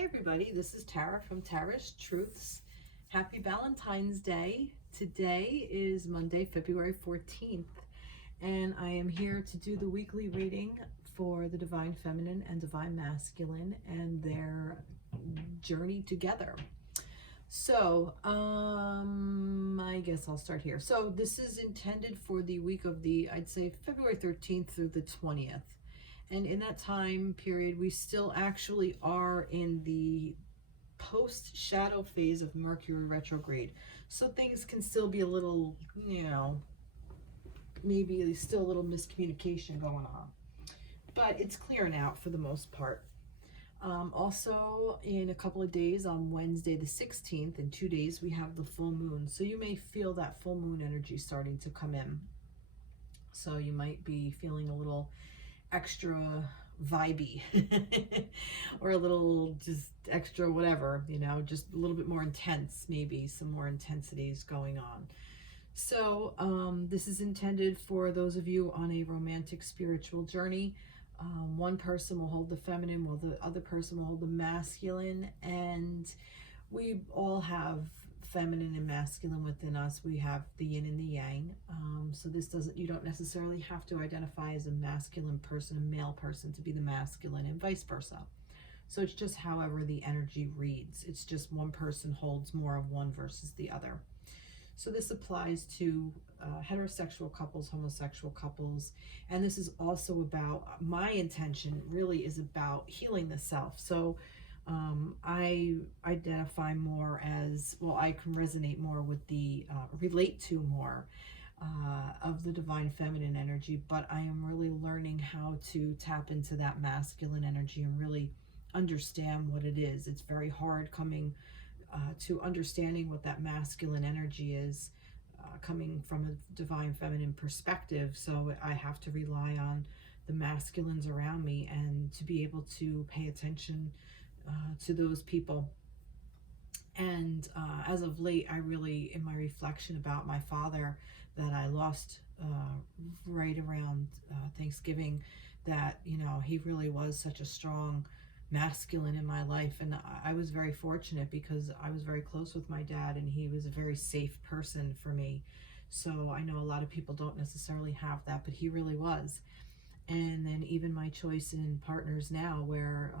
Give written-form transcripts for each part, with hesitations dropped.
Hey everybody, this is Tara from Tara's Truths. Happy Valentine's Day. Today is Monday, February 14th, and I am here to do the weekly reading for the Divine Feminine and Divine Masculine and their journey together. So, I guess I'll start here. So this is intended for the week of I'd say February 13th through the 20th. And in that time period, we still actually are in the post-shadow phase of Mercury retrograde. So things can still be a little, maybe there's still a little miscommunication going on. But it's clearing out for the most part. Also, in a couple of days, on Wednesday the 16th, in 2 days, we have the full moon. So you may feel that full moon energy starting to come in. So you might be feeling a little extra vibey or a little just extra whatever, just a little bit more intense, maybe some more intensities going on. So this is intended for those of you on a romantic spiritual journey. One person will hold the feminine while the other person will hold the masculine, and we all have feminine and masculine within us. We have the yin and the yang. So you don't necessarily have to identify as a masculine person, a male person, to be the masculine, and vice versa. So it's just however the energy reads. It's just one person holds more of one versus the other. So this applies to heterosexual couples, homosexual couples, and this is also about, my intention really is about healing the self. So I identify more as, well, I can resonate more with relate to more of the divine feminine energy, but I am really learning how to tap into that masculine energy and really understand what it is. It's very hard coming to understanding what that masculine energy is, coming from a divine feminine perspective. So I have to rely on the masculines around me and to be able to pay attention to those people. And as of late, I really, in my reflection about my father that I lost right around Thanksgiving, that he really was such a strong masculine in my life, and I was very fortunate because I was very close with my dad, and he was a very safe person for me. So I know a lot of people don't necessarily have that, but he really was. And then even my choice in partners now, where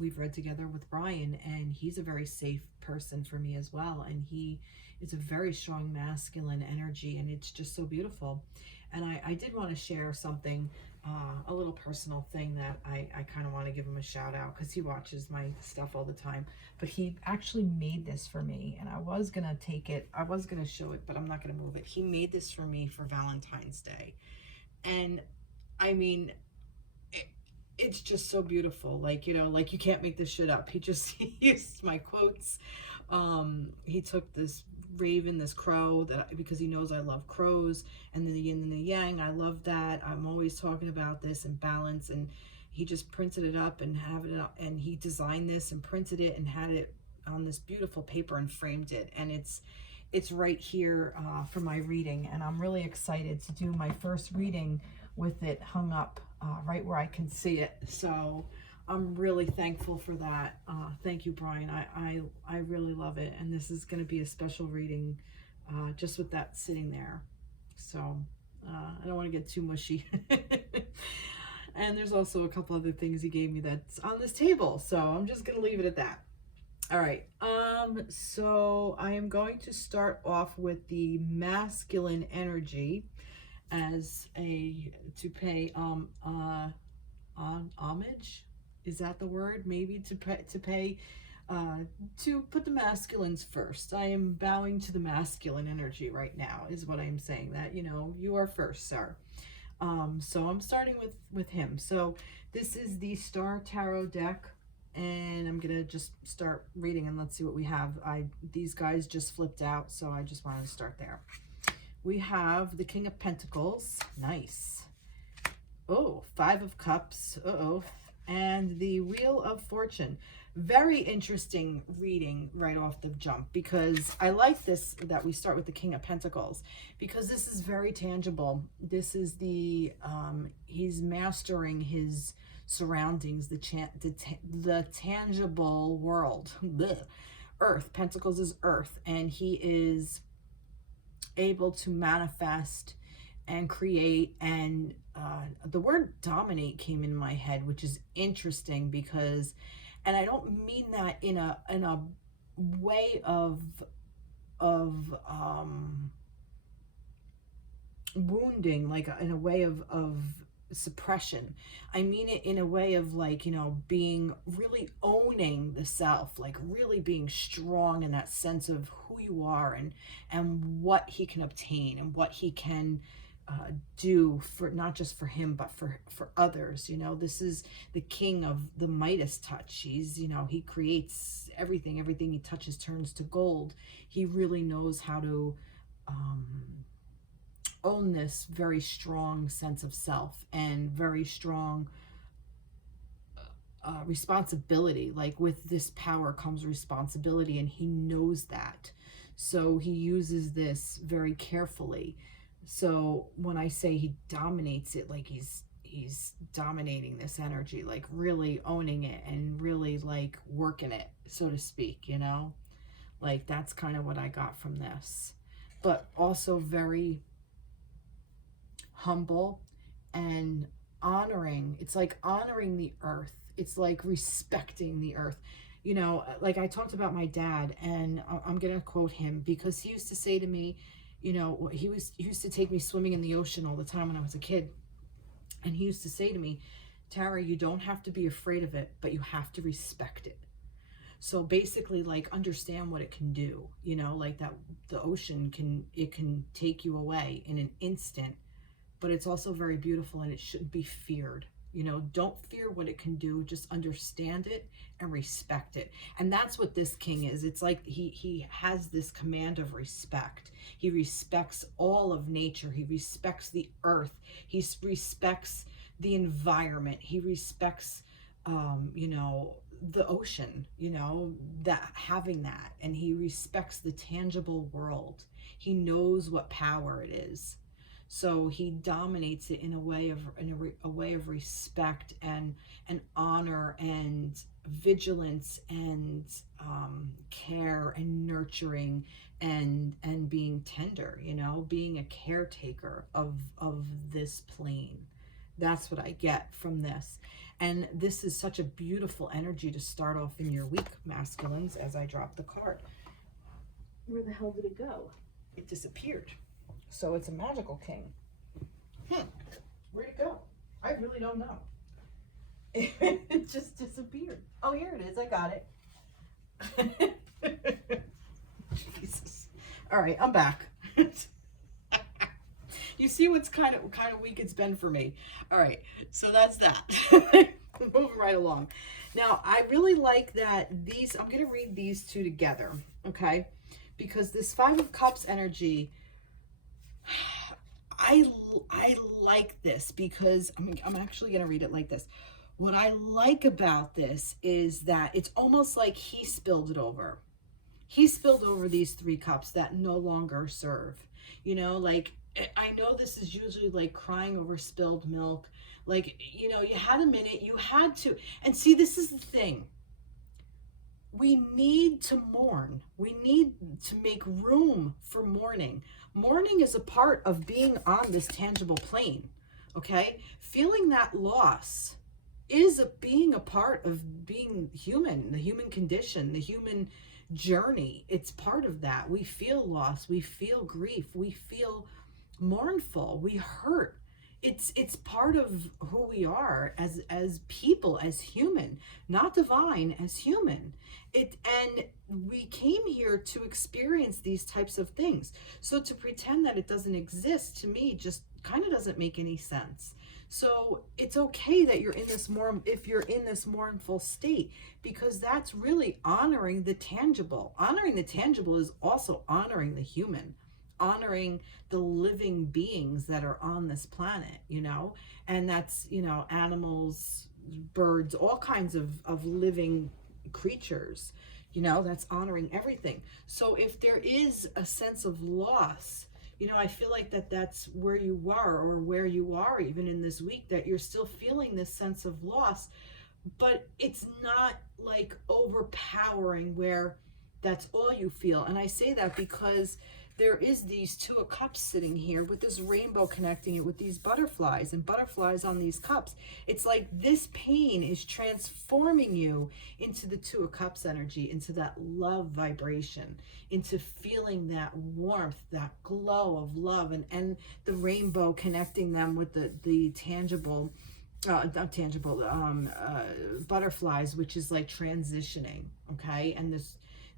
we've read together with Brian, and he's a very safe person for me as well. And he is a very strong masculine energy, and it's just so beautiful. And I did want to share something, a little personal thing that I kind of want to give him a shout out, because he watches my stuff all the time. But he actually made this for me, and I was going to take it, I was going to show it, but I'm not going to move it. He made this for me for Valentine's Day. And I mean, it's just so beautiful. Like, like you can't make this shit up. He used my quotes. He took this raven, this crow, because he knows I love crows, and the yin and the yang. I love that. I'm always talking about this and balance. And he just printed it up and have it up, and he designed this and printed it and had it on this beautiful paper and framed it. And it's right here for my reading. And I'm really excited to do my first reading with it hung up right where I can see it. So I'm really thankful for that. Thank you, Brian. I really love it. And this is going to be a special reading just with that sitting there. So I don't want to get too mushy. And there's also a couple other things he gave me that's on this table. So I'm just going to leave it at that. All right. So I am going to start off with the masculine energy as to pay homage, is that the word? Maybe to put the masculines first. I am bowing to the masculine energy right now, is what I'm saying. That you are first, sir. So I'm starting with him. So this is the Star Tarot deck, and I'm gonna just start reading, and let's see what we have. These guys just flipped out, so I just wanted to start there. We have the King of Pentacles. Nice. Oh, Five of Cups. Uh-oh. And the Wheel of Fortune. Very interesting reading right off the jump, because I like this, that we start with the King of Pentacles, because this is very tangible. This is he's mastering his surroundings, the tangible world. Blech. Earth, Pentacles is earth, and he is able to manifest and create. And the word dominate came in my head, which is interesting because, and I don't mean that in a way of wounding, like in a way of suppression. I mean it in a way of, like, you know, being really owning the self, like really being strong in that sense of who you are, and what he can obtain and what he can do, for not just for him but for others. You know, this is the king of the Midas touch. He's, you know, he creates everything he touches turns to gold. He really knows how to own this very strong sense of self and very strong responsibility. Like, with this power comes responsibility, and he knows that, so he uses this very carefully. So when I say he dominates it, like he's dominating this energy, like really owning it and really like working it, so to speak, you know, like that's kind of what I got from this. But also very humble and honoring. It's like honoring the earth. It's like respecting the earth. You know, like I talked about my dad, and I'm going to quote him because he used to say to me, you know, he used to take me swimming in the ocean all the time when I was a kid. And he used to say to me, Tara, you don't have to be afraid of it, but you have to respect it. So basically, like, understand what it can do, you know, like that the ocean can take you away in an instant, but it's also very beautiful, and it shouldn't be feared. You know, don't fear what it can do, just understand it and respect it. And that's what this king is. It's like he has this command of respect. He respects all of nature. He respects the earth. He respects the environment. He respects, you know, the ocean, you know, that having that. And he respects the tangible world. He knows what power it is. So he dominates it in a way of respect and honor and vigilance and care and nurturing and being tender, you know, being a caretaker of this plane. That's what I get from this. And this is such a beautiful energy to start off in your week, masculines, as I drop the card. Where the hell did it go? It disappeared. So it's a magical king. Where'd it go? I really don't know. It just disappeared. Oh, here it is. I got it. Jesus. All right, I'm back. You see what's kind of week it's been for me. All right, so that's that. Moving right along. Now, I really like that these, I'm going to read these two together, okay? Because this Five of Cups energy, I like this because I'm actually going to read it like this. What I like about this is that it's almost like he spilled it over. He spilled over these 3 cups that no longer serve. You know, like, I know this is usually like crying over spilled milk. Like, you know, you had a minute, you had to. And see, this is the thing. We need to mourn. We need to make room for mourning. Mourning is a part of being on this tangible plane, okay? Feeling that loss is being a part of being human, the human condition, the human journey. It's part of that. We feel loss, we feel grief, we feel mournful, we hurt. It's part of who we are as people, as human, not divine, as human. And we came here to experience these types of things. So to pretend that it doesn't exist, to me, just kind of doesn't make any sense. So it's okay that you're in this if you're in this mournful state, because that's really honoring the tangible. Honoring the tangible is also honoring the human, honoring the living beings that are on this planet, you know, and that's, you know, animals, birds, all kinds of living creatures, you know, that's honoring everything. So if there is a sense of loss You know, I feel like that's where you were, or where you are even in this week, that you're still feeling this sense of loss, but it's not like overpowering where that's all you feel. And I say that because there is these two of cups sitting here with this rainbow connecting it with these butterflies, and butterflies on these cups. It's like this pain is transforming you into the two of cups energy, into that love vibration, into feeling that warmth, that glow of love, and the rainbow connecting them with the tangible, not tangible, butterflies, which is like transitioning. Okay. And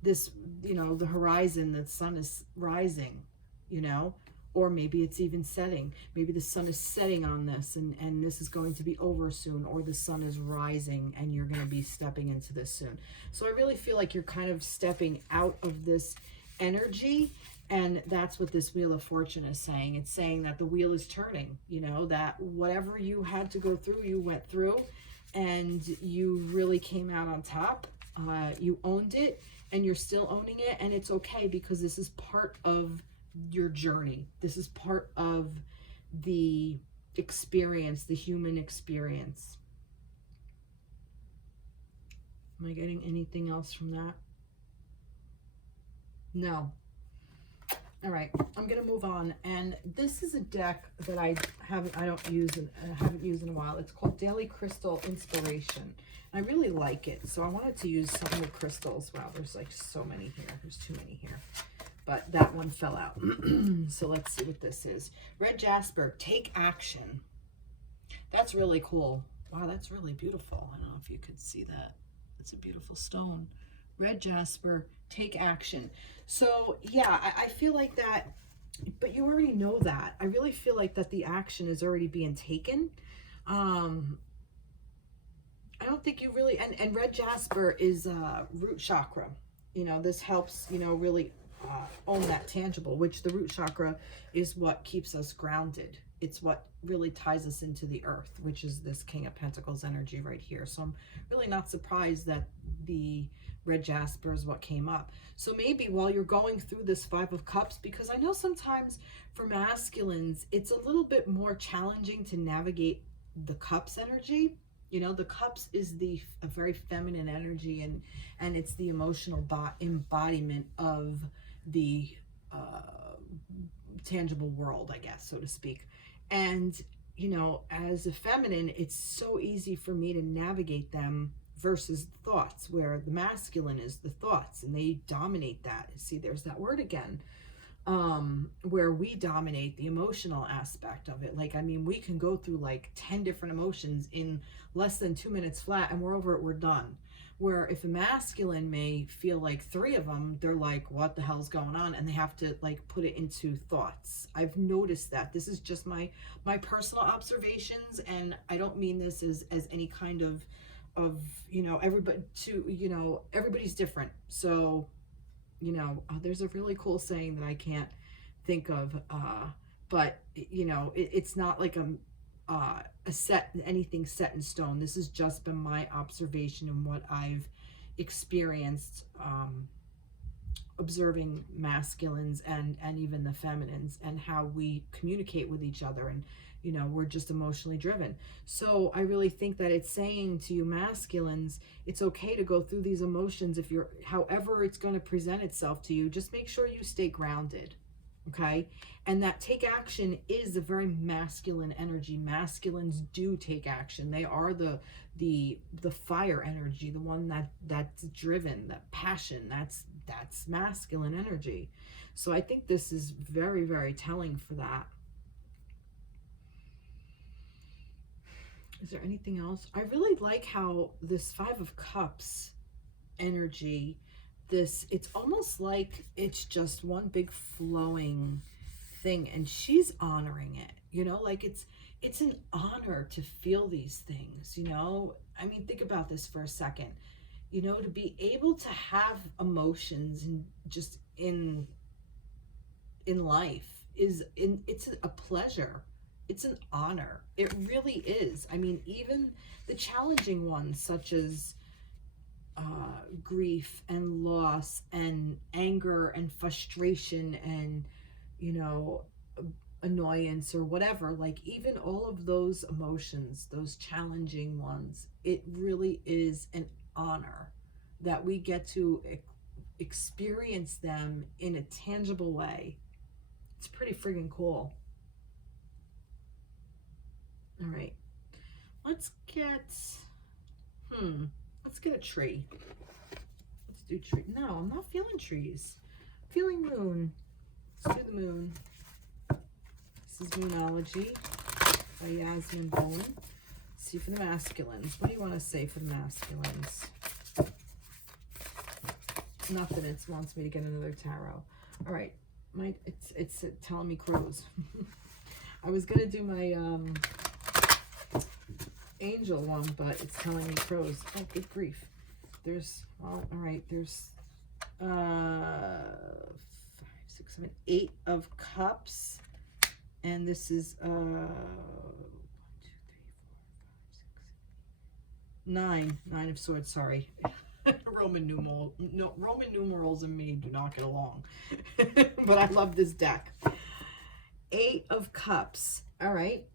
this, you know, the horizon, the sun is rising, you know, or maybe it's even setting. Maybe the sun is setting on this, and this is going to be over soon, or the sun is rising and you're going to be stepping into this soon. So I really feel like you're kind of stepping out of this energy. And that's what this Wheel of Fortune is saying. It's saying that the wheel is turning, you know, that whatever you had to go through, you went through, and you really came out on top. You owned it, and you're still owning it, and it's okay, because this is part of your journey. This is part of the experience, the human experience. Am I getting anything else from that? No. All right, I'm gonna move on, and this is a deck that I haven't used in a while. It's called Daily Crystal Inspiration. I really like it, so I wanted to use some of the crystals. Wow, there's like so many here. There's too many here, but that one fell out. So let's see what this is. Red Jasper, take action. That's really cool. Wow, that's really beautiful. I don't know if you could see that. It's a beautiful stone. Red Jasper, take action. So yeah, I feel like that, but you already know that. I really feel like that the action is already being taken. I don't think you really, and Red Jasper is root chakra. You know, this helps, you know, really own that tangible, which the root chakra is what keeps us grounded. It's what really ties us into the earth, which is this King of Pentacles energy right here. So I'm really not surprised that the Red Jasper is what came up. So maybe while you're going through this Five of Cups, because I know sometimes for masculines, it's a little bit more challenging to navigate the Cups energy. You know, the Cups is a very feminine energy, and it's the emotional embodiment of the tangible world, I guess, so to speak. And, you know, as a feminine, it's so easy for me to navigate them versus thoughts, where the masculine is the thoughts, and they dominate that. See, there's that word again, where we dominate the emotional aspect of it. Like, I mean, we can go through like 10 different emotions in less than 2 minutes flat, and we're over it, we're done. Where if a masculine may feel like 3 of them, they're like, what the hell's going on? And they have to like put it into thoughts. I've noticed that. This is just my personal observations, and I don't mean this as any kind of you know, everybody's different. So, you know, there's a really cool saying that I can't think of, but you know, it's not like anything set in stone. This has just been my observation and what I've experienced, observing masculines and even the feminines, and how we communicate with each other. And you know, we're just emotionally driven. So I really think that it's saying to you masculines, it's okay to go through these emotions. If you're, however it's going to present itself to you, just make sure you stay grounded. Okay. And that take action is a very masculine energy. Masculines do take action. They are the fire energy, the one that's driven, that passion, that's masculine energy. So I think this is very, very telling for that. Is there anything else? I really like how this Five of Cups energy, it's almost like it's just one big flowing thing, and she's honoring it, you know, like it's an honor to feel these things, you know. I mean, think about this for a second, you know, to be able to have emotions and just in life it's a pleasure. It's an honor. It really is. I mean, even the challenging ones, such as grief and loss and anger and frustration and you know, annoyance or whatever, like even all of those emotions, those challenging ones, it really is an honor that we get to experience them in a tangible way. It's pretty friggin' cool. All right, let's get, let's get a tree. Let's do tree. No, I'm not feeling trees. I'm feeling moon. Let's do the moon. This is Moonology by Yasmin Bowen. See for the masculines. What do you want to say for the masculines? Nothing. It wants me to get another tarot. All right. It's telling me crows. I was gonna do my angel one, but it's telling me crows. Oh, good grief. There's all right. There's 5, 6, 7, 8 of cups, and this is 1, 2, 3, 4, 5, 6, 9 of swords. Sorry. Roman numerals and me do not get along. But I love this deck. 8 of cups. All right.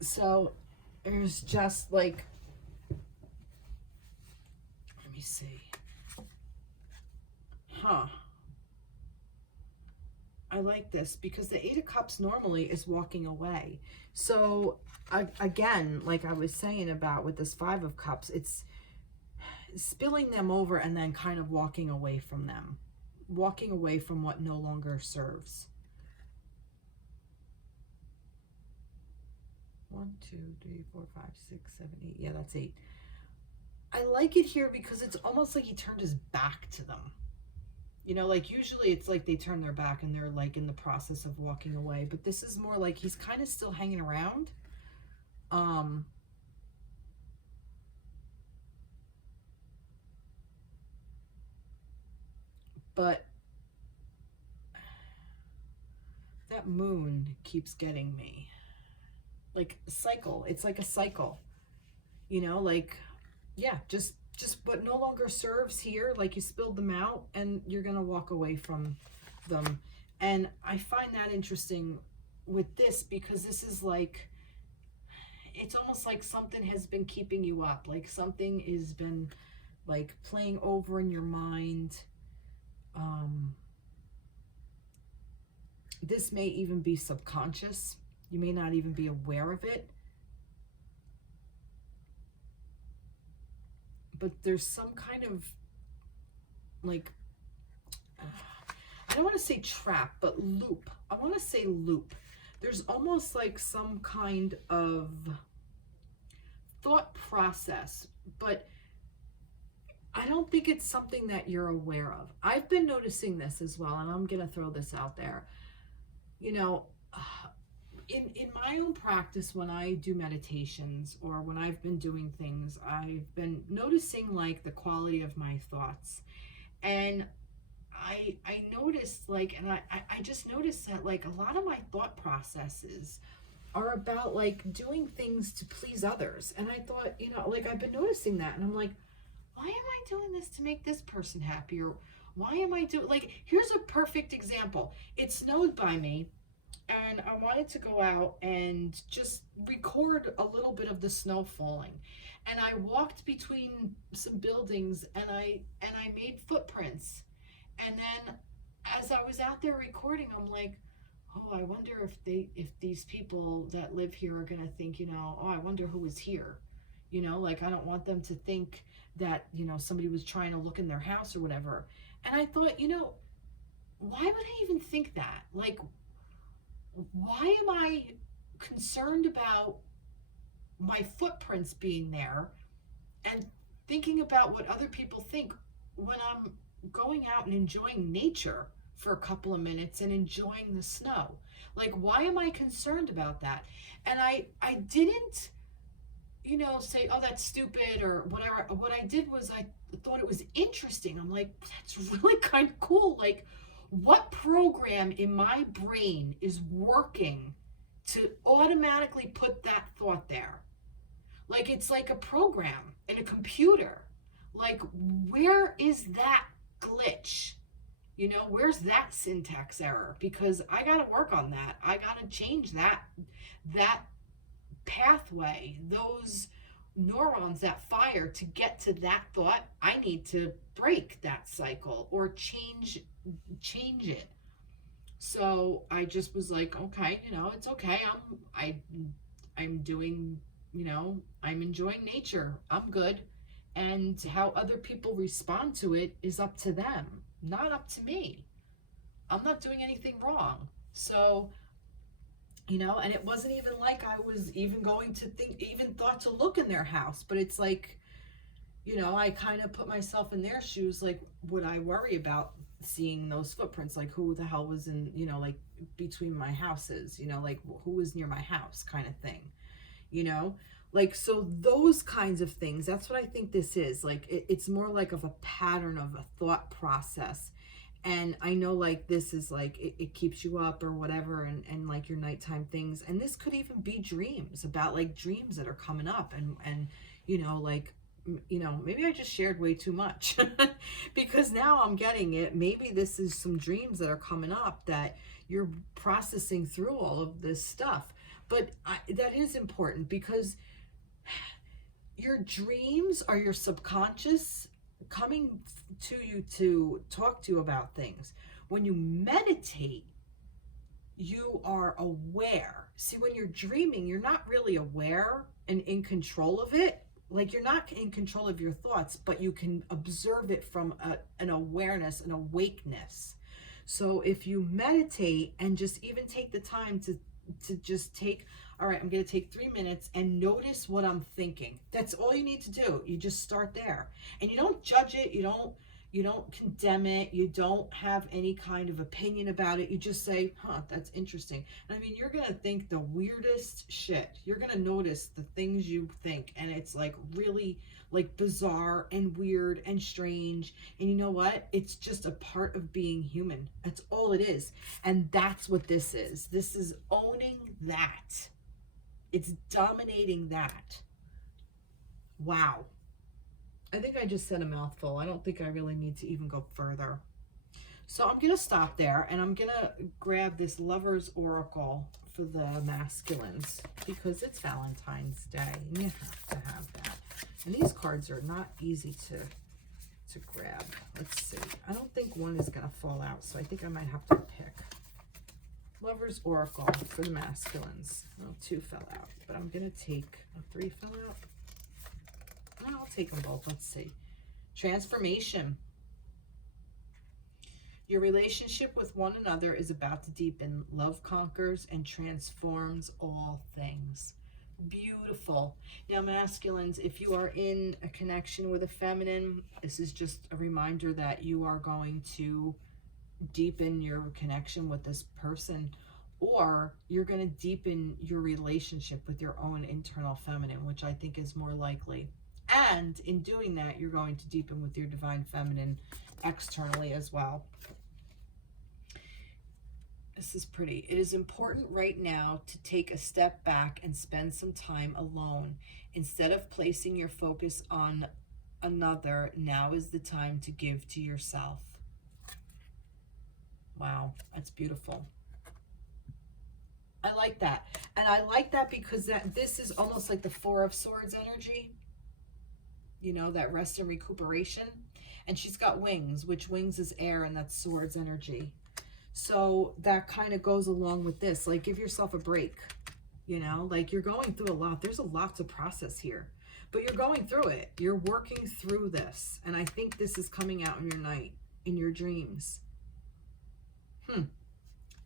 So there's just like, let me see. I like this because the 8 of cups normally is walking away. So again, like I was saying about with this 5 of cups, it's spilling them over and then kind of walking away from them, walking away from what no longer serves. 1, 2, 3, 4, 5, 6, 7, 8. Yeah, that's 8. I like it here because it's almost like he turned his back to them. You know, like usually it's like they turn their back and they're like in the process of walking away, but this is more like he's kind of still hanging around. But that moon keeps getting me. Like a cycle. It's like a cycle. You know, like, yeah, just what no longer serves here, like you spilled them out and you're going to walk away from them. And I find that interesting with this because this is like, it's almost like something has been keeping you up. Like something has been like playing over in your mind. This may even be subconscious. You may not even be aware of it. But there's some kind of like, I don't want to say trap, but loop. I want to say loop. There's almost like some kind of thought process, but I don't think it's something that you're aware of. I've been noticing this as well, and I'm going to throw this out there. You know, in my own practice, when I do meditations or when I've been doing things, I've been noticing like the quality of my thoughts. And I noticed like, and I just noticed that like a lot of my thought processes are about like doing things to please others. And I thought, you know, like I've been noticing that and I'm like, why am I doing this to make this person happy? Or why am I doing, like, here's a perfect example. It snowed by me and I wanted to go out and just record a little bit of the snow falling. And I walked between some buildings and I made footprints. And then as I was out there recording, I'm like, oh, I wonder if these people that live here are going to think, you know, oh, I wonder who was here. You know, like I don't want them to think that, you know, somebody was trying to look in their house or whatever. And I thought, you know, why would I even think that? Like, why am I concerned about my footprints being there and thinking about what other people think when I'm going out and enjoying nature for a couple of minutes and enjoying the snow? Like, why am I concerned about that? And I didn't, you know, say, oh, that's stupid or whatever. What I did was I thought it was interesting. I'm like, that's really kind of cool. Like, what program in my brain is working to automatically put that thought there? Like, it's like a program in a computer. Like, where is that glitch You know, where's that syntax error? Because I got to work on that. I got to change that pathway, those neurons that fire to get to that thought. I need to break that cycle or change it. So I just was like, okay, you know, it's okay. I'm doing, you know, I'm enjoying nature. I'm good. And how other people respond to it is up to them, not up to me. I'm not doing anything wrong. So, you know, and it wasn't even like I was even going to think, even thought to look in their house, but it's like, you know, I kind of put myself in their shoes. Like, would I worry about seeing those footprints? Like, who the hell was in, you know, like between my houses, you know, like who was near my house kind of thing, you know? Like, so those kinds of things, that's what I think this is. Like, it's more like of a pattern of a thought process. And I know like this is like, it keeps you up or whatever, and like your nighttime things. And this could even be dreams, about like dreams that are coming up, and, you know, like, you know, maybe I just shared way too much because now I'm getting it. Maybe this is some dreams that are coming up that you're processing through all of this stuff. But that is important, because your dreams are your subconscious coming to you to talk to you about things. When you meditate, you are aware. See, when you're dreaming, you're not really aware and in control of it. Like, you're not in control of your thoughts, but you can observe it from an awareness, an awakeness. So if you meditate and just even take the time to just take, all right, I'm going to take 3 minutes and notice what I'm thinking. That's all you need to do. You just start there, and you don't judge it. You don't condemn it. You don't have any kind of opinion about it. You just say, huh, that's interesting. And I mean, you're going to think the weirdest shit. You're going to notice the things you think, and it's like really like bizarre and weird and strange. And you know what? It's just a part of being human. That's all it is. And that's what this is. This is owning that. It's dominating that. Wow. I think I just said a mouthful. I don't think I really need to even go further. So I'm going to stop there, and I'm going to grab this Lover's Oracle for the masculines, because it's Valentine's Day and you have to have that. And these cards are not easy to grab. Let's see. I don't think one is going to fall out, so I think I might have to pick. Lover's Oracle for the masculines. Oh, 2 fell out, but I'm going to take, 3 fell out. No, I'll take them both. Let's see. Transformation. Your relationship with one another is about to deepen. Love conquers and transforms all things. Beautiful. Now, masculines, if you are in a connection with a feminine, this is just a reminder that you are going to deepen your connection with this person, or you're going to deepen your relationship with your own internal feminine, which I think is more likely. And in doing that, you're going to deepen with your divine feminine externally as well. This is pretty. It is important right now to take a step back and spend some time alone. Instead of placing your focus on another, now is the time to give to yourself. Wow, that's beautiful. I like that. And I like that because this is almost like the 4 of Swords energy. You know, that rest and recuperation. And she's got wings, which wings is air, and that's Swords energy. So that kind of goes along with this. Like, give yourself a break. You know, like, you're going through a lot. There's a lot to process here. But you're going through it. You're working through this. And I think this is coming out in your night, in your dreams.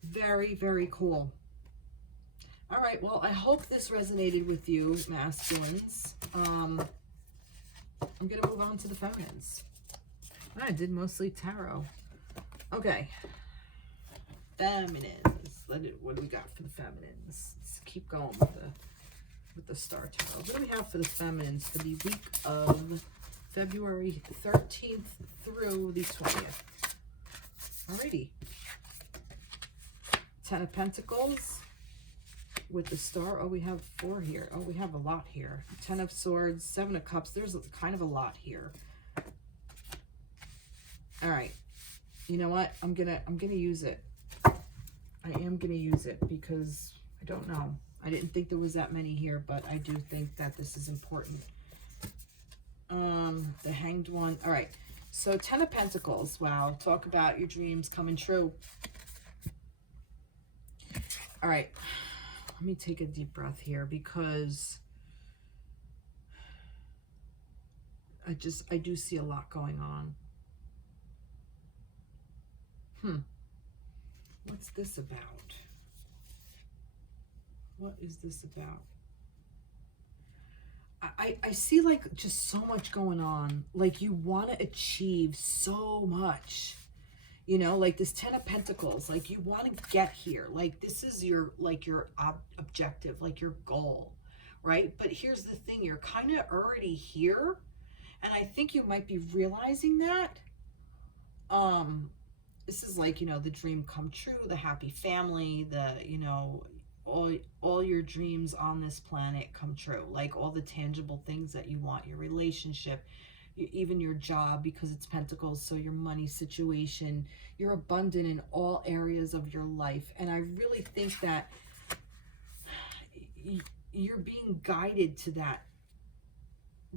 Very, very cool. All right, well, I hope this resonated with you, masculines. I'm going to move on to the feminines. I did mostly tarot. Okay. Feminines. What do we got for the feminines? Let's keep going with the Star Tarot. What do we have for the feminines for the week of February 13th through the 20th? Alrighty. 10 of Pentacles with the Star. Oh, we have 4 here. Oh, we have a lot here. 10 of Swords, 7 of Cups. There's kind of a lot here. All right. You know what? I'm gonna use it. I am gonna use it because I don't know. I didn't think there was that many here, but I do think that this is important. The Hanged One. All right. So 10 of Pentacles. Wow. Talk about your dreams coming true. All right. Let me take a deep breath here because I do see a lot going on. What's this about? What is this about? I see like just so much going on. Like you want to achieve so much. You know, like this 10 of Pentacles, like you want to get here. Like this is your, like your objective, like your goal, right? But here's the thing, you're kind of already here. And I think you might be realizing that. This is like, you know, the dream come true, the happy family, the, you know, all your dreams on this planet come true. Like all the tangible things that you want, your relationship, even your job, because it's Pentacles, so your money situation, you're abundant in all areas of your life. And I really think that you're being guided to that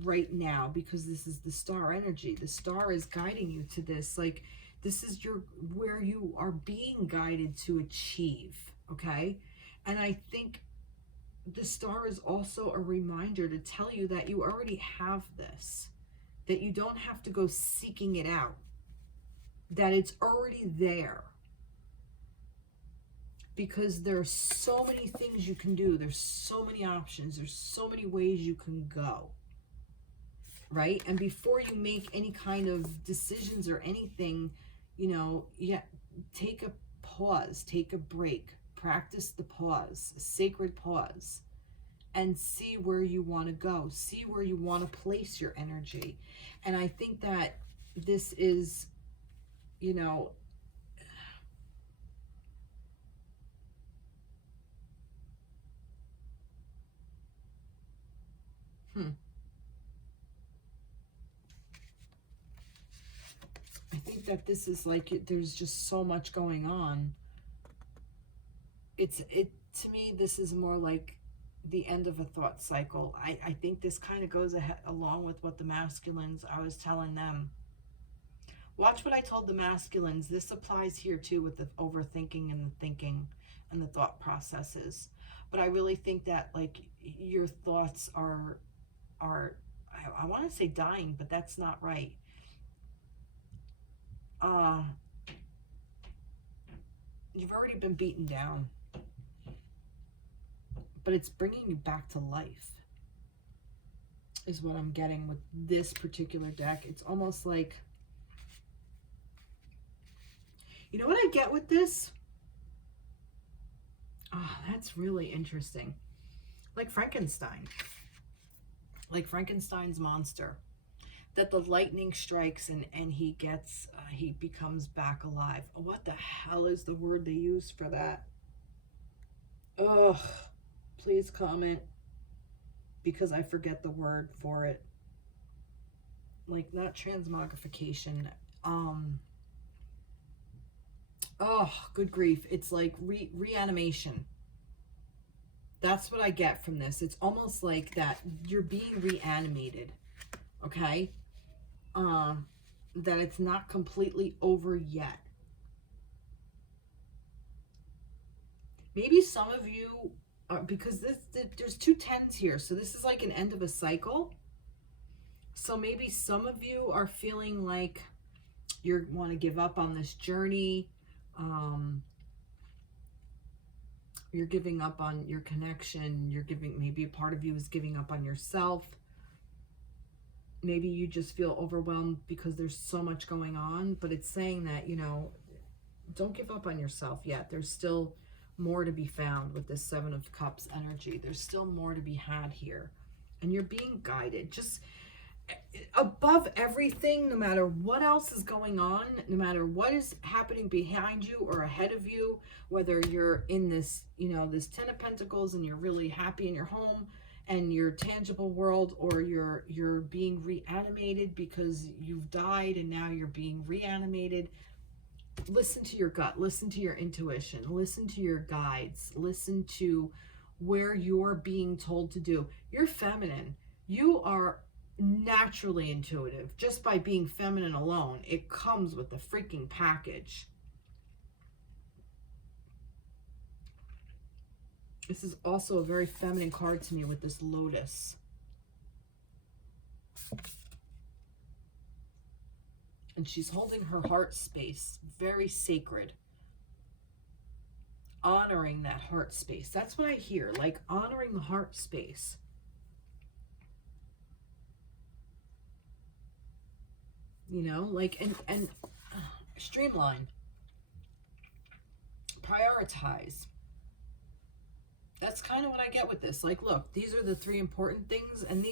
right now, because this is the star energy. The star is guiding you to this. Like this is where you are being guided to achieve. Okay. And I think the star is also a reminder to tell you that you already have this, that you don't have to go seeking it out, that it's already there. Because there's so many things you can do. There's so many options. There's so many ways you can go. Right? And before you make any kind of decisions or anything, you know, take a pause, take a break, practice the pause, a sacred pause, and see where you want to go, see where you want to place your energy. And I think that this is, you know, I think that this is like, there's just so much going on. To me, this is more like the end of a thought cycle. I think this kind of goes along with what the masculines, I was telling them. Watch what I told the masculines. This applies here too with the overthinking and the thinking and the thought processes. But I really think that like your thoughts are I want to say dying, but that's not right. You've already been beaten down, but it's bringing you back to life is what I'm getting with this particular deck. It's almost like, you know what I get with this? Oh, that's really interesting. Like Frankenstein. Like Frankenstein's monster. That the lightning strikes and he gets, he becomes back alive. What the hell is the word they use for that? Ugh. Please comment, because I forget the word for it. Like not transmogrification. Oh, good grief. It's like reanimation. That's what I get from this. It's almost like that you're being reanimated. Okay? That it's not completely over yet. Maybe some of you, because there's two tens here, so this is like an end of a cycle. So maybe some of you are feeling like you want to give up on this journey. You're giving up on your connection. Maybe a part of you is giving up on yourself. Maybe you just feel overwhelmed because there's so much going on, but it's saying that, you know, don't give up on yourself yet. There's still more to be found with this Seven of Cups energy. There's still more to be had here. And you're being guided. Just above everything, no matter what else is going on, no matter what is happening behind you or ahead of you, whether you're in this, you know, this Ten of Pentacles and you're really happy in your home and your tangible world, or you're being reanimated because you've died and now you're being reanimated. Listen to your gut, listen to your intuition, listen to your guides, listen to where you're being told to do. You're feminine. You are naturally intuitive. Just by being feminine alone, it comes with the freaking package. This is also a very feminine card to me with this lotus. And she's holding her heart space, very sacred. Honoring that heart space. That's what I hear, like honoring the heart space. You know, like, and streamline. Prioritize. That's kind of what I get with this. Like, look, these are the 3 important things, and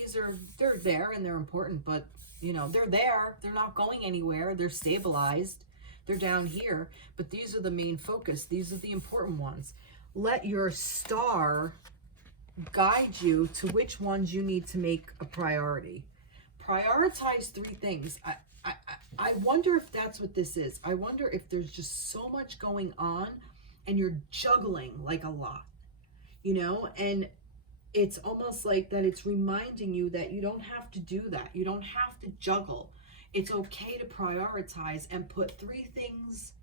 they're there and they're important, but, you know, they're there. They're not going anywhere. They're stabilized. They're down here, but these are the main focus. These are the important ones. Let your star guide you to which ones you need to make a priority. Prioritize 3 things. I wonder if that's what this is. I wonder if there's just so much going on and you're juggling like a lot, you know, and it's almost like that it's reminding you that you don't have to do that. You don't have to juggle. It's okay to prioritize and put 3 things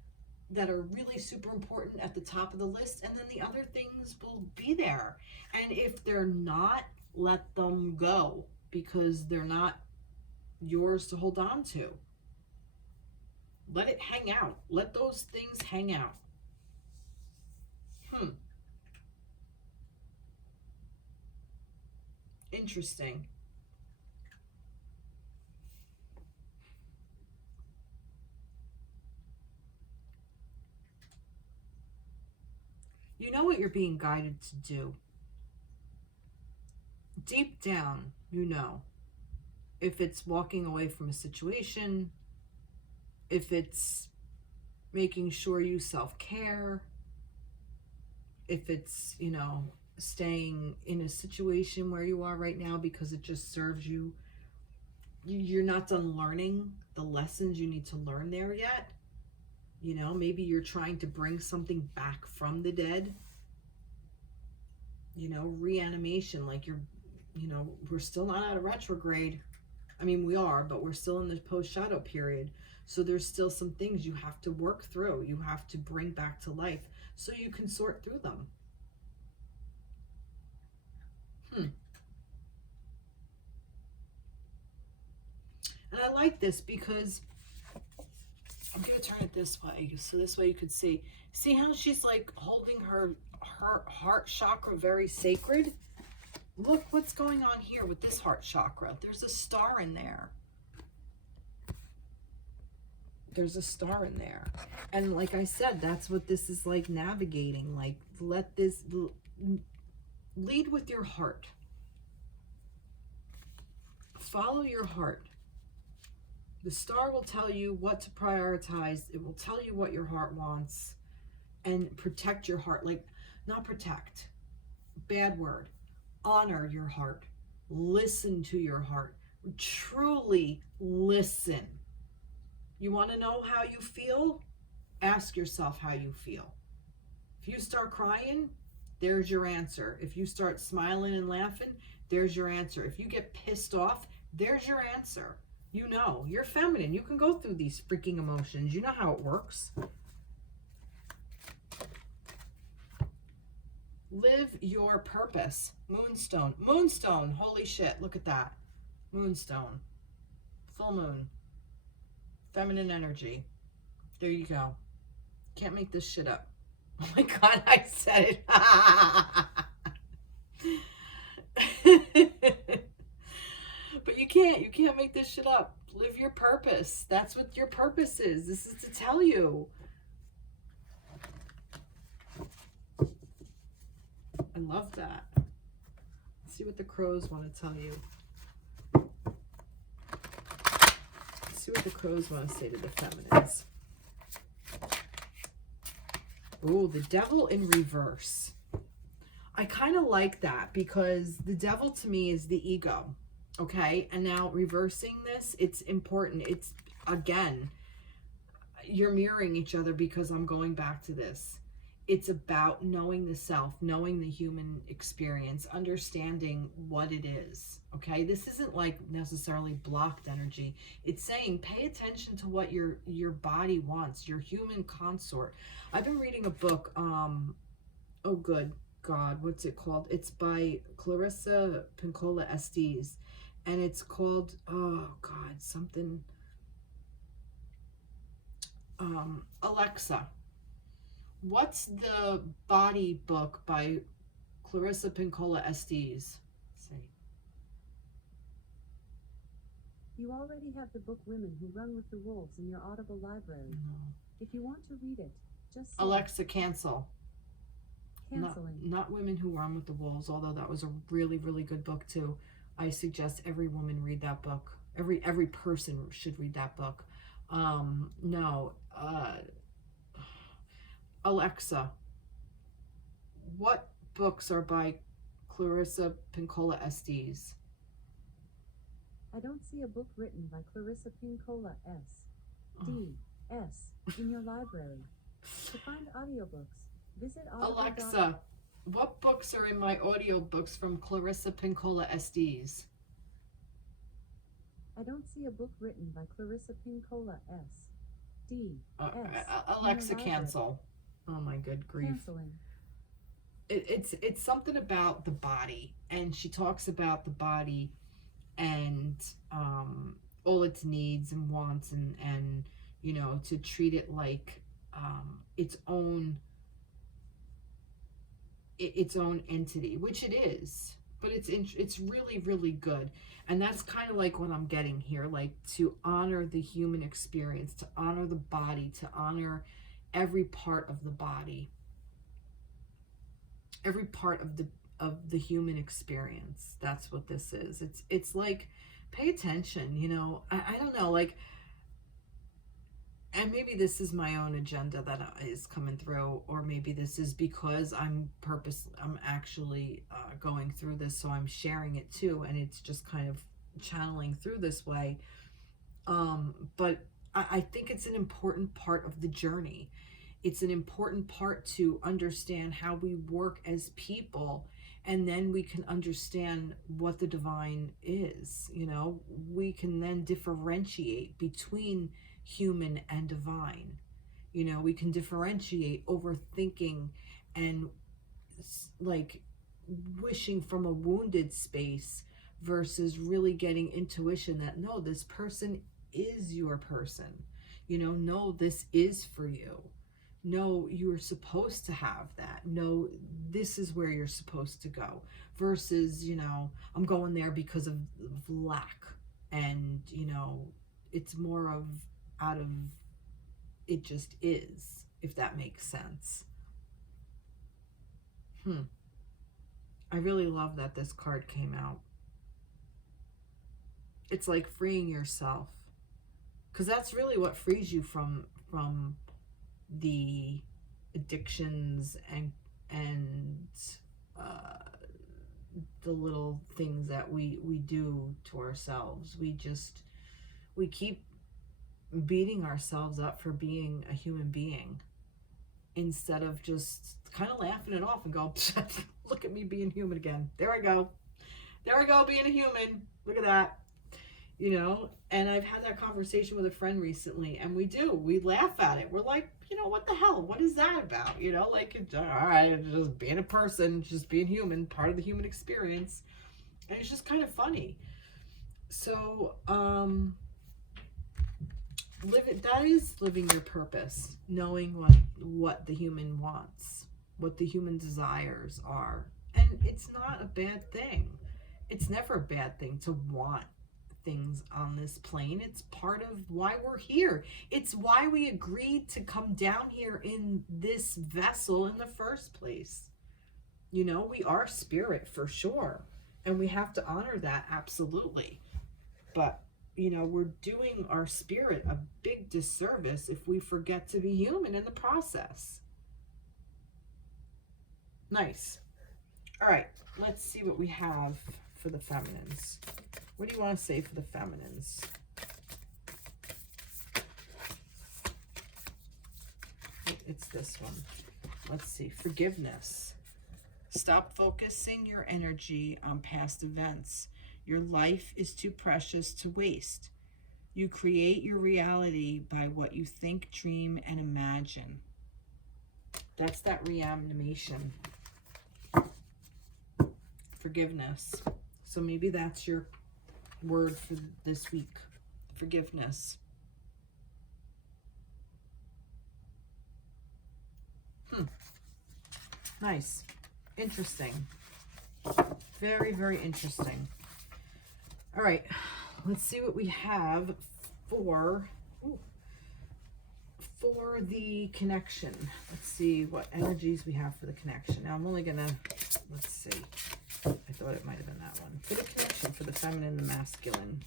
that are really super important at the top of the list, and then the other things will be there. And if they're not, let them go, because they're not yours to hold on to. Let it hang out. Let those things hang out. Interesting. You know what you're being guided to do. Deep down, you know. If it's walking away from a situation, if it's making sure you self-care, if it's, you know, staying in a situation where you are right now because it just serves you. You're not done learning the lessons you need to learn there yet. You know, maybe you're trying to bring something back from the dead. You know, reanimation, like you're, you know, we're still not out of retrograde. I mean, we are, but we're still in the post-shadow period. So there's still some things you have to work through. You have to bring back to life so you can sort through them. And I like this because I'm going to turn it this way. So this way you could see how she's like holding her heart chakra very sacred. Look what's going on here with this heart chakra. There's a star in there. There's a star in there. And like I said, that's what this is like navigating. Like, let this lead with your heart. Follow your heart. The star will tell you what to prioritize. It will tell you what your heart wants. And protect your heart. Like, not protect. Bad word. Honor your heart. Listen to your heart. Truly listen. You want to know how you feel? Ask yourself how you feel. If you start crying, there's your answer. If you start smiling and laughing, there's your answer. If you get pissed off, there's your answer. You know, you're feminine. You can go through these freaking emotions. You know how it works. Live your purpose. Moonstone. Moonstone. Holy shit. Look at that. Moonstone. Full moon. Feminine energy. There you go. Can't make this shit up. Oh my God, I said it. But you can't make this shit up. Live your purpose. That's what your purpose is. This is to tell you. I love that. Let's see what the crows want to tell you. Let's see what the crows want to say to the feminines. Ooh, the devil in reverse. I kind of like that because the devil to me is the ego. Okay, and now reversing this, it's important. It's, again, you're mirroring each other, because I'm going back to this. It's about knowing the self, knowing the human experience, understanding what it is. Okay, this isn't like necessarily blocked energy. It's saying pay attention to what your body wants, your human consort. I've been reading a book. Oh, good God, what's it called? It's by Clarissa Pinkola Estes, and it's called, oh God, something. Alexa, what's the body book by Clarissa Pinkola Estes? Let's see. You already have the book Women Who Run with the Wolves in your Audible library. If you want to read it, just say Alexa, cancel. Canceling. Not Women Who Run with the Wolves, although that was a really, really good book too. I suggest every woman read that book. Every person should read that book. No. Alexa, what books are by Clarissa Pinkola Estes? I don't see a book written by Clarissa Pinkola S.D.S. in your library. To find audiobooks, visit Audible. Alexa, what books are in my audiobooks from Clarissa Pinkola Estes? I don't see a book written by Clarissa Pinkola S.D.S. Alexa, cancel. Oh my good grief. Canceling. It's something about the body, and she talks about the body and all its needs and wants, and you know, to treat it like its own entity, which it is. But it's really, really good. And that's kind of like what I'm getting here, like to honor the human experience, to honor the body, to honor every part of the body, every part of the human experience. That's what this is. It's like, pay attention, you know. I don't know, like, and maybe this is my own agenda that is coming through, or maybe this is because I'm actually going through this, so I'm sharing it too, and it's just kind of channeling through this way. But I think it's an important part of the journey. It's an important part to understand how we work as people, and then we can understand what the divine is. You know, we can then differentiate between human and divine. You know, we can differentiate overthinking and like wishing from a wounded space versus really getting intuition that no, this person is your person. You know, no, this is for you. No, you're supposed to have that. No, this is where you're supposed to go. Versus, you know, I'm going there because of lack. And, you know, it's more of out of it just is, if that makes sense. I really love that this card came out. It's like freeing yourself, because that's really what frees you from the addictions and the little things that we do to ourselves. We keep beating ourselves up for being a human being, instead of just kind of laughing it off and go, look at me being human again. There I go being a human. Look at that. You know, and I've had that conversation with a friend recently, and we laugh at it. We're like, you know, what the hell? What is that about? You know, like, all right, just being a person, just being human, part of the human experience. And it's just kind of funny. So, that is living your purpose, knowing what the human wants, what the human desires are. And it's not a bad thing. It's never a bad thing to want things on this plane. It's part of why we're here. It's why we agreed to come down here in this vessel in the first place. You know, we are spirit for sure, and we have to honor that, absolutely. But, you know, we're doing our spirit a big disservice if we forget to be human in the process. Nice. All right, let's see what we have for the feminines. What do you want to say for the feminines? It's this one. Let's see. Forgiveness. Stop focusing your energy on past events. Your life is too precious to waste. You create your reality by what you think, dream, and imagine. That's that reanimation. Forgiveness. So maybe that's your word for this week. Forgiveness. Nice. Interesting. Very, very interesting. All right. Let's see what we have for the connection. Let's see what energies we have for the connection. Now I'm only gonna, let's see. I thought it might have been that one. For the connection, for the feminine and the masculine.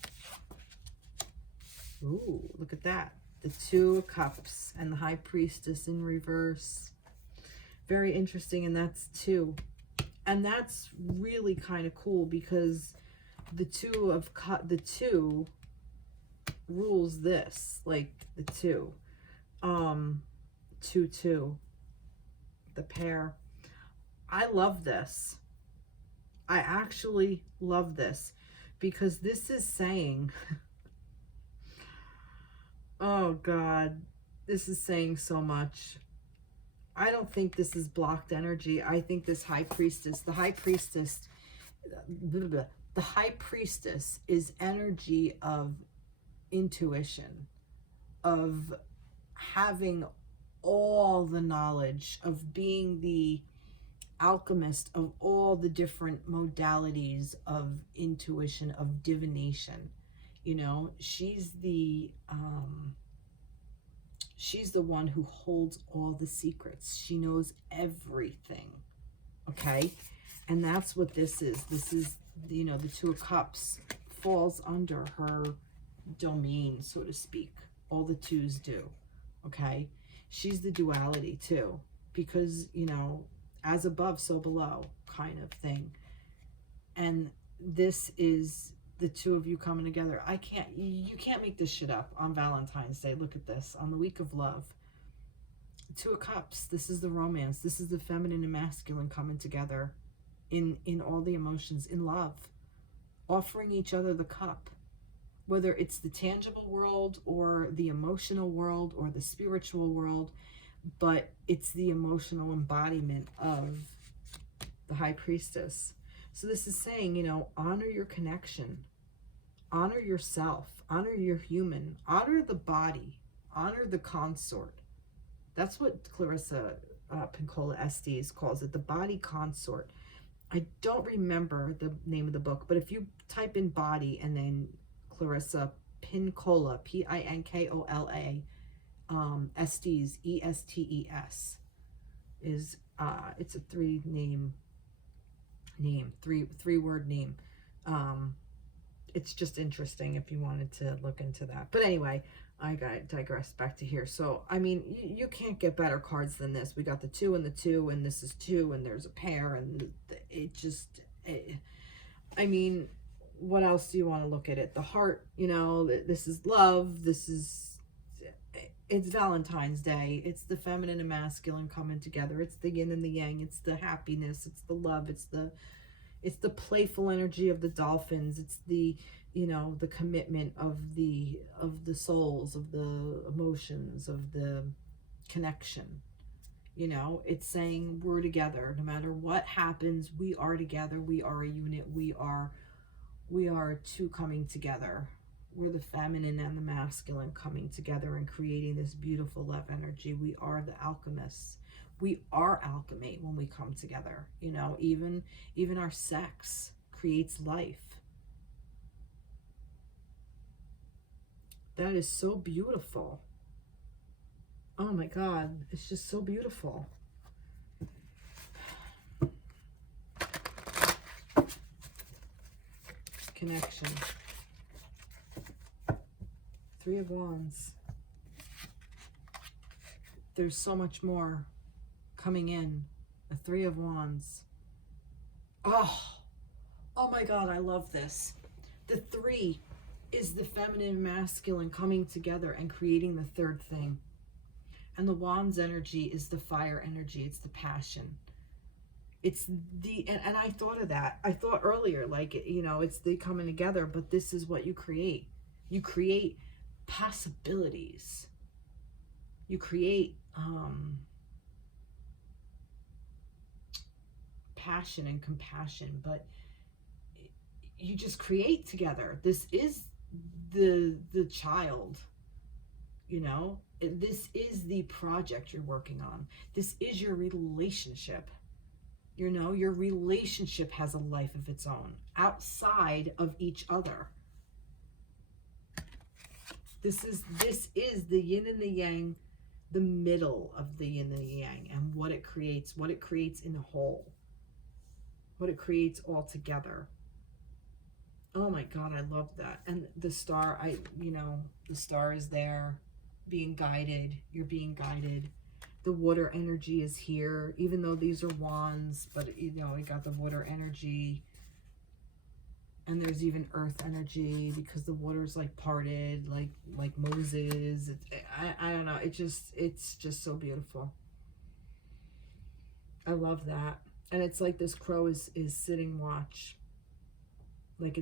Ooh, look at that. The Two of Cups and the High Priestess in reverse. Very interesting, and that's 2. And that's really kind of cool because the the 2 rules this, like the 2. 2, the pair. I love this. I actually love this because this is saying, oh God, this is saying so much. I don't think this is blocked energy. I think this High Priestess, the High Priestess is energy of intuition, of having all the knowledge, of being the alchemist of all the different modalities of intuition, of divination. You know, she's the one who holds all the secrets. She knows everything. Okay? And that's what this is. This is, you know, the Two of Cups falls under her domain, so to speak. All the twos do. Okay? She's the duality too, because, you know, as above, so below kind of thing. And this is the two of you coming together. You can't make this shit up on Valentine's Day. Look at this. On the week of love. Two of Cups. This is the romance. This is the feminine and masculine coming together in all the emotions, in love. Offering each other the cup. Whether it's the tangible world or the emotional world or the spiritual world, but it's the emotional embodiment of the High Priestess. So this is saying, you know, honor your connection, honor yourself, honor your human, honor the body, honor the consort. That's what Clarissa Pinkola Estes calls it, the body consort. I don't remember the name of the book, but if you type in body and then Clarissa Pinkola, Pinkola, Estes, Estes, is it's a three-word name. It's just interesting if you wanted to look into that. But anyway, I got digressed back to here. So I mean, you can't get better cards than this. We got the 2 and the 2, and this is 2, and there's a pair, and I mean, what else do you want to look at it? The heart, you know, this is love. It's Valentine's Day. It's the feminine and masculine coming together. It's the yin and the yang. It's the happiness. It's the love. It's the playful energy of the dolphins. It's the, you know, the commitment of the souls, of the emotions, of the connection. You know, it's saying we're together. No matter what happens, we are together. We are a unit. We are two coming together. We're the feminine and the masculine coming together and creating this beautiful love energy. We are the alchemists. We are alchemy when we come together. You know, even our sex creates life. That is so beautiful. Oh my God, it's just so beautiful. Connection. 3 of Wands. There's so much more coming in. The 3 of Wands. Oh my God, I love this. The 3 is the feminine and masculine coming together and creating the third thing. And the Wands energy is the fire energy. It's the passion. It's the, and I thought of that. I thought earlier, like, you know, it's they coming together, but this is what you create. You create possibilities. You create passion and compassion, but you just create together. This is the child, you know. This is the project you're working on. This is your relationship. You know, your relationship has a life of its own outside of each other. This is the yin and the yang, the middle of the yin and the yang, and what it creates in a whole, what it creates all together. Oh my God, I love that. And the star, you know, the star is there being guided. You're being guided. The water energy is here, even though these are wands, but you know, we got the water energy. And there's even earth energy because the water's like parted, like Moses. I don't know. It's just so beautiful. I love that. And it's like this crow is sitting watch. Like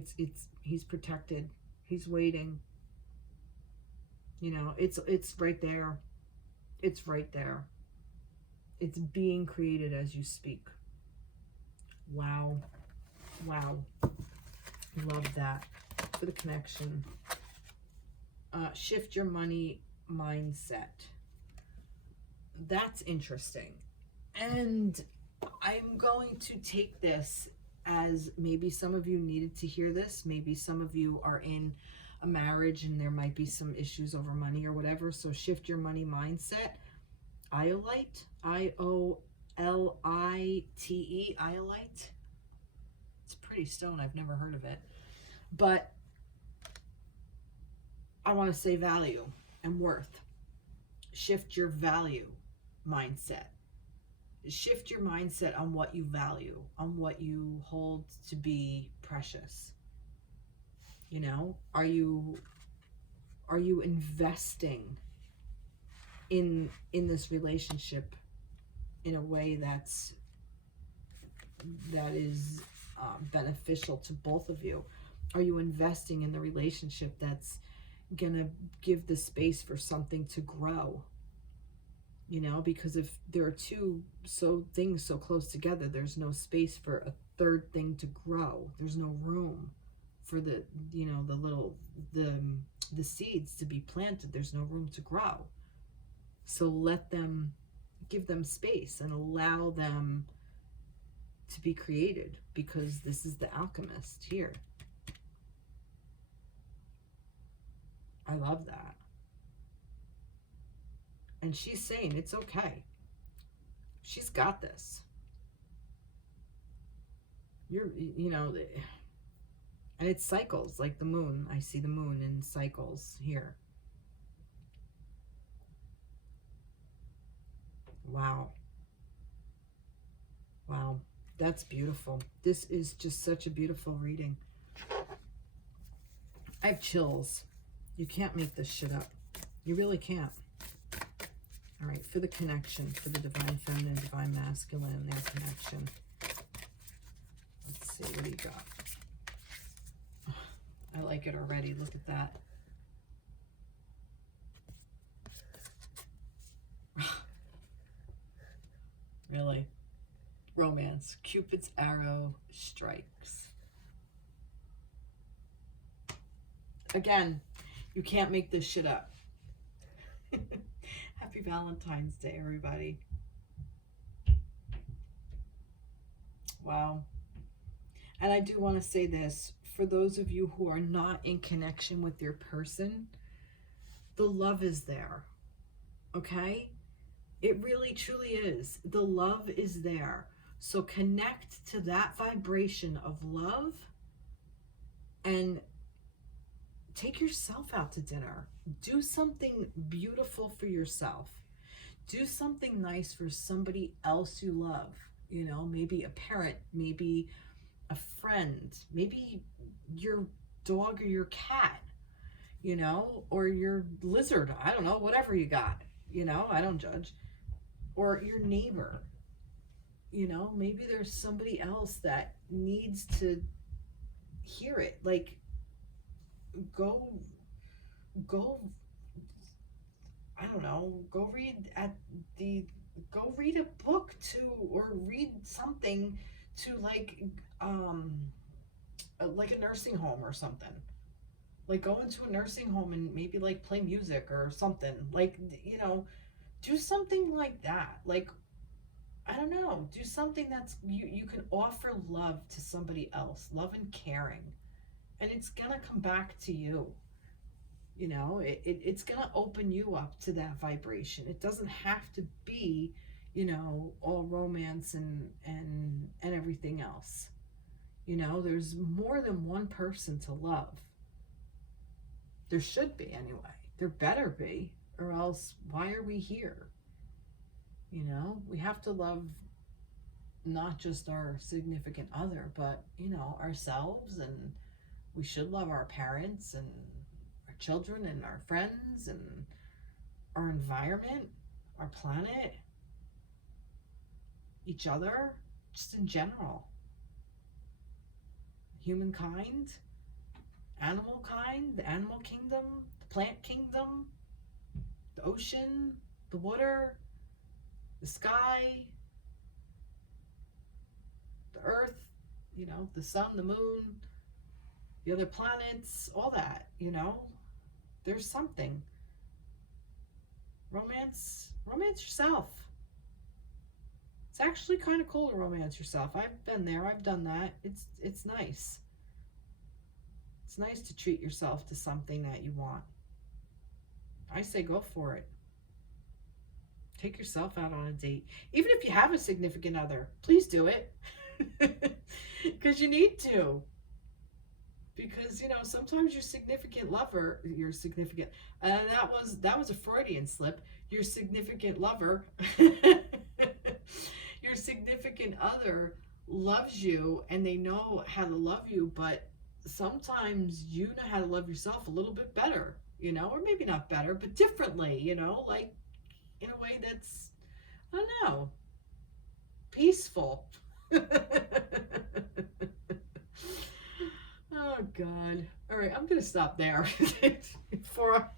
he's protected. He's waiting. You know, it's right there. It's right there. It's being created as you speak. Wow. Wow. Love that for the connection. Shift your money mindset. That's interesting. And I'm going to take this as maybe some of you needed to hear this. Maybe some of you are in a marriage and there might be some issues over money or whatever. So shift your money mindset. Iolite, I-O-L-I-T-E, iolite. It's a pretty stone. I've never heard of it. But I want to say value and worth. Shift your value mindset. Shift your mindset on what you value, on what you hold to be precious. You know, are you investing in this relationship in a way that is beneficial to both of you? Are you investing in the relationship that's gonna give the space for something to grow? You know, because if there are two things so close together, there's no space for a third thing to grow. There's no room for the, you know, the seeds to be planted. There's no room to grow. So give them space and allow them to be created, because this is the alchemist here. I love that. And she's saying it's okay. She's got this. You know, and it cycles like the moon. I see the moon in cycles here. Wow. Wow. That's beautiful. This is just such a beautiful reading. I have chills. You can't make this shit up. You really can't. All right, for the connection, for the divine feminine, divine masculine, and their connection. Let's see, what do you got? I like it already. Look at that. Really? Romance. Cupid's arrow strikes. Again, you can't make this shit up. Happy Valentine's Day, everybody. Wow. And I do want to say this, for those of you who are not in connection with your person, the love is there. Okay? It really, truly is. The love is there. So connect to that vibration of love and take yourself out to dinner. Do something beautiful for yourself. Do something nice for somebody else you love. You know, maybe a parent, maybe a friend, maybe your dog or your cat, you know, or your lizard. I don't know, whatever you got. You know, I don't judge. Or your neighbor. You know, maybe there's somebody else that needs to hear it. Like, go, go, I don't know, the, go read a book to, or read something to, like a nursing home or something. Like, go into a nursing home and maybe like play music or something. Like, you know, do something like that. Like, I don't know, do something that's you can offer love to somebody else, love and caring, and it's gonna come back to you. You know, it's gonna open you up to that vibration. It doesn't have to be, you know, all romance and everything else. You know, there's more than one person to love. There should be, anyway. There better be, or else why are we here? You know, we have to love not just our significant other, but, you know, ourselves, and we should love our parents and our children and our friends and our environment, our planet, each other, just in general. Humankind, animal kind, the animal kingdom, the plant kingdom, the ocean, the water, the sky, the earth, you know, the sun, the moon, the other planets, all that, you know. There's something. Romance yourself. It's actually kind of cool to romance yourself. I've been there, I've done that. It's nice. It's nice to treat yourself to something that you want. I say go for it. Take yourself out on a date. Even if you have a significant other, please do it. Because you need to. Because, you know, sometimes your significant lover, your significant, and that was a Freudian slip, your significant lover, your significant other loves you and they know how to love you, but sometimes you know how to love yourself a little bit better, you know, or maybe not better, but differently, you know, like in a way that's, I don't know, peaceful. Oh God! All right, I'm gonna stop there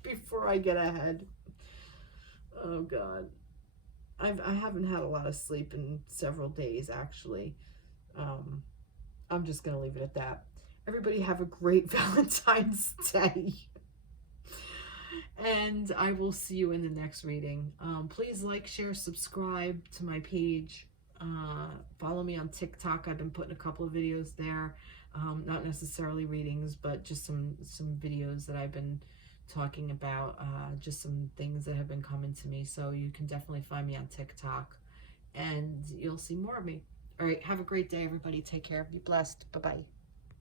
before I get ahead. Oh God, I haven't had a lot of sleep in several days actually. Um, I'm just gonna leave it at that. Everybody have a great Valentine's Day, and I will see you in the next reading. Please like, share, subscribe to my page. Follow me on TikTok. I've been putting a couple of videos there. Not necessarily readings, but just some videos that I've been talking about, just some things that have been coming to me. So you can definitely find me on TikTok, and you'll see more of me. All right, have a great day, everybody. Take care. Be blessed. Bye-bye.